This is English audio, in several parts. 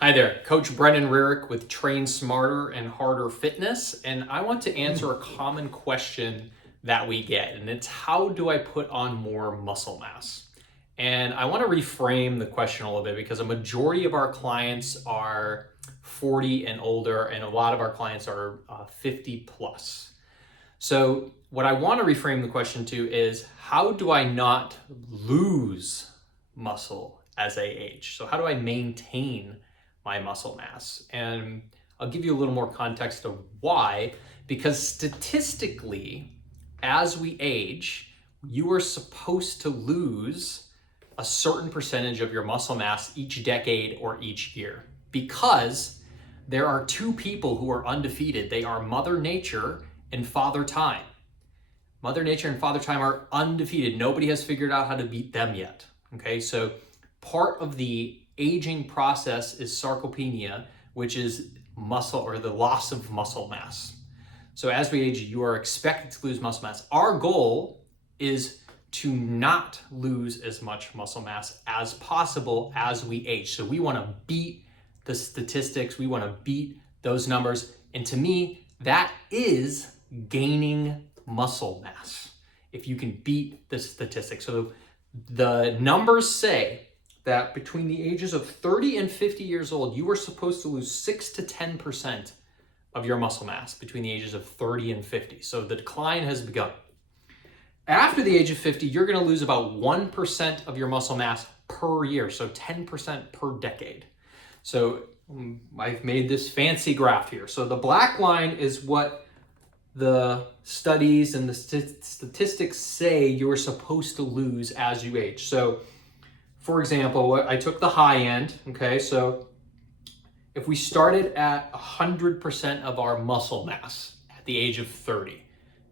Hi there, Coach Brendon Rearick with Train Smarter and Harder Fitness, and I want to answer a common question that we get, and it's how do I put on more muscle mass? And I want to reframe the question a little bit because a majority of our clients are 40 and older, and a lot of our clients are 50 plus. So what I want to reframe the question to is how do I not lose muscle as I age? So how do I maintain my muscle mass? And I'll give you a little more context of why, because statistically, as we age, you are supposed to lose a certain percentage of your muscle mass each decade or each year, because there are two people who are undefeated. They are Mother Nature and Father Time. Mother Nature and Father Time are undefeated. Nobody has figured out how to beat them yet. Okay, so part of the aging process is sarcopenia, which is muscle or the loss of muscle mass. So as we age, you are expected to lose muscle mass. Our goal is to not lose as much muscle mass as possible as we age. So we want to beat the statistics. We want to beat those numbers. And to me, that is gaining muscle mass if you can beat the statistics. So the numbers say that between the ages of 30 and 50 years old, you are supposed to lose 6 to 10% of your muscle mass between the ages of 30 and 50. So the decline has begun. After the age of 50, you're going to lose about 1% of your muscle mass per year, so 10% per decade. So I've made this fancy graph here. So the black line is what the studies and the statistics say you're supposed to lose as you age. So for example, I took the high end, okay? So if we started at 100% of our muscle mass at the age of 30,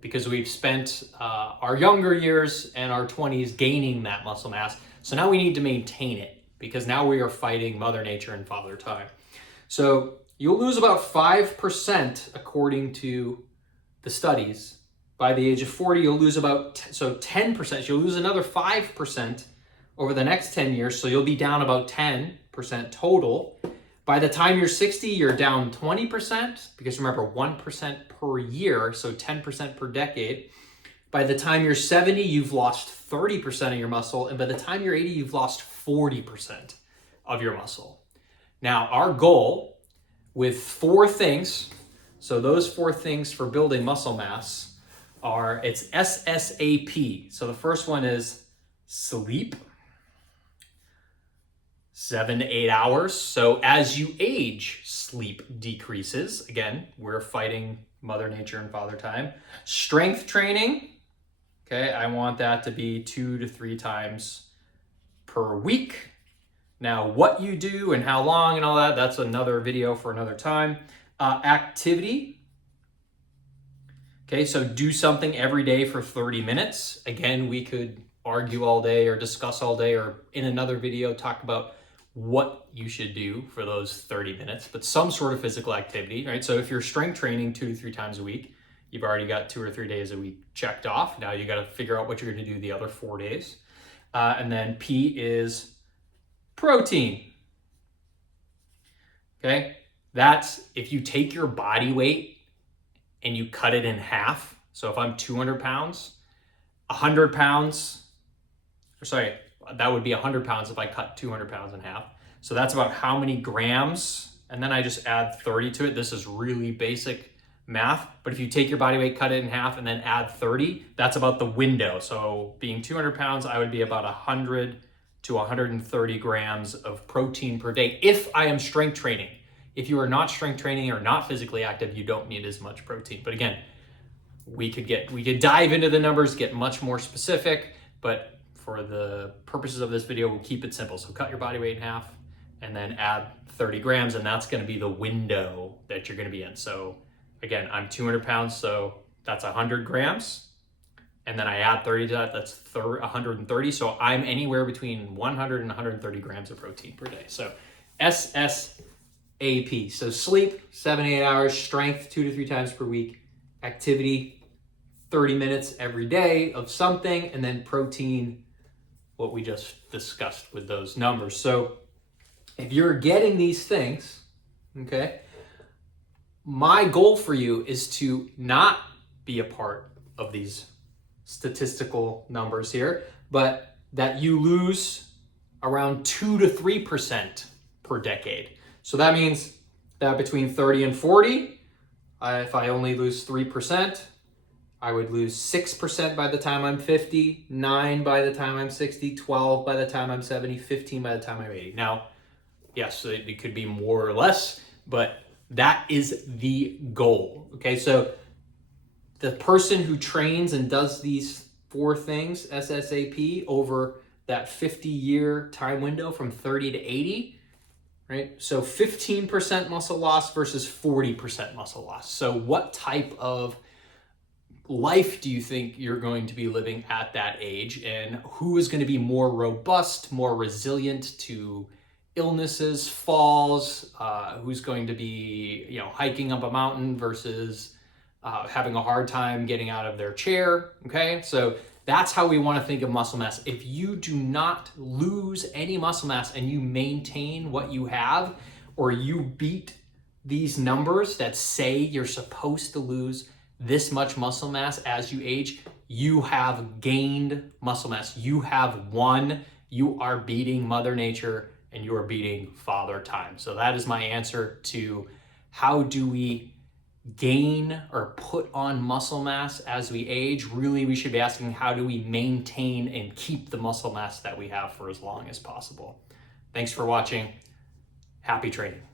because we've spent our younger years and our 20s gaining that muscle mass, so now we need to maintain it because now we are fighting Mother Nature and Father Time. So you'll lose about 5% according to the studies. By the age of 40, you'll lose about 10%. You'll lose another 5% over the next 10 years, so you'll be down about 10% total. By the time you're 60, you're down 20%, because remember, 1% per year, so 10% per decade. By the time you're 70, you've lost 30% of your muscle, and by the time you're 80, you've lost 40% of your muscle. Now, our goal with 4 things, so those 4 things for building muscle mass are, it's SSAP. So the first one is sleep. 7 to 8 hours. So as you age, sleep decreases. Again, we're fighting Mother Nature and Father Time. Strength training. Okay, I want that to be 2 to 3 times per week. Now, what you do and how long and all that, that's another video for another time. Activity. Okay, so do something every day for 30 minutes. Again, we could argue all day or discuss all day, or in another video talk about what you should do for those 30 minutes, but some sort of physical activity, right? So if you're strength training 2 to 3 times a week, you've already got 2 or 3 days a week checked off. Now you got to figure out what you're going to do the other 4 days. And then P is protein. Okay. That's if you take your body weight and you cut it in half. So if I'm 200 pounds, 100 pounds, that would be 100 pounds if I cut 200 pounds in half. So that's about how many grams, and then I just add 30 to it. This is really basic math, but if you take your body weight, cut it in half, and then add 30, that's about the window. So being 200 pounds, I would be about 100 to 130 grams of protein per day if I am strength training. If you are not strength training or not physically active, you don't need as much protein. But again, we could dive into the numbers, get much more specific, but for the purposes of this video, we'll keep it simple. So cut your body weight in half and then add 30 grams, and that's going to be the window that you're going to be in. So again, I'm 200 pounds, so that's 100 grams. And then I add 30 to that, that's 130. So I'm anywhere between 100 and 130 grams of protein per day. So SSAP. So sleep, 7 to 8 hours, strength 2 to 3 times per week, activity, 30 minutes every day of something, and then protein, what we just discussed with those numbers. So if you're getting these things, okay, my goal for you is to not be a part of these statistical numbers here, but that you lose around 2 to 3% per decade. So that means that between 30 and 40, if I only lose 3%, I would lose 6% by the time I'm 50, 9 by the time I'm 60, 12 by the time I'm 70, 15 by the time I'm 80. Now, yes, it could be more or less, but that is the goal. Okay, so the person who trains and does these 4 things, SSAP, over that 50-year time window from 30 to 80, right? So 15% muscle loss versus 40% muscle loss. So what type of life do you think you're going to be living at that age, and who is going to be more robust, more resilient to illnesses, falls, who's going to be, hiking up a mountain versus having a hard time getting out of their chair? Okay, so that's how we want to think of muscle mass. If you do not lose any muscle mass and you maintain what you have, or you beat these numbers that say you're supposed to lose this much muscle mass as you age, you have gained muscle mass. You have won. You are beating Mother Nature and you are beating Father Time. So that is my answer to how do we gain or put on muscle mass as we age. Really, we should be asking, how do we maintain and keep the muscle mass that we have for as long as possible? Thanks for watching. Happy training.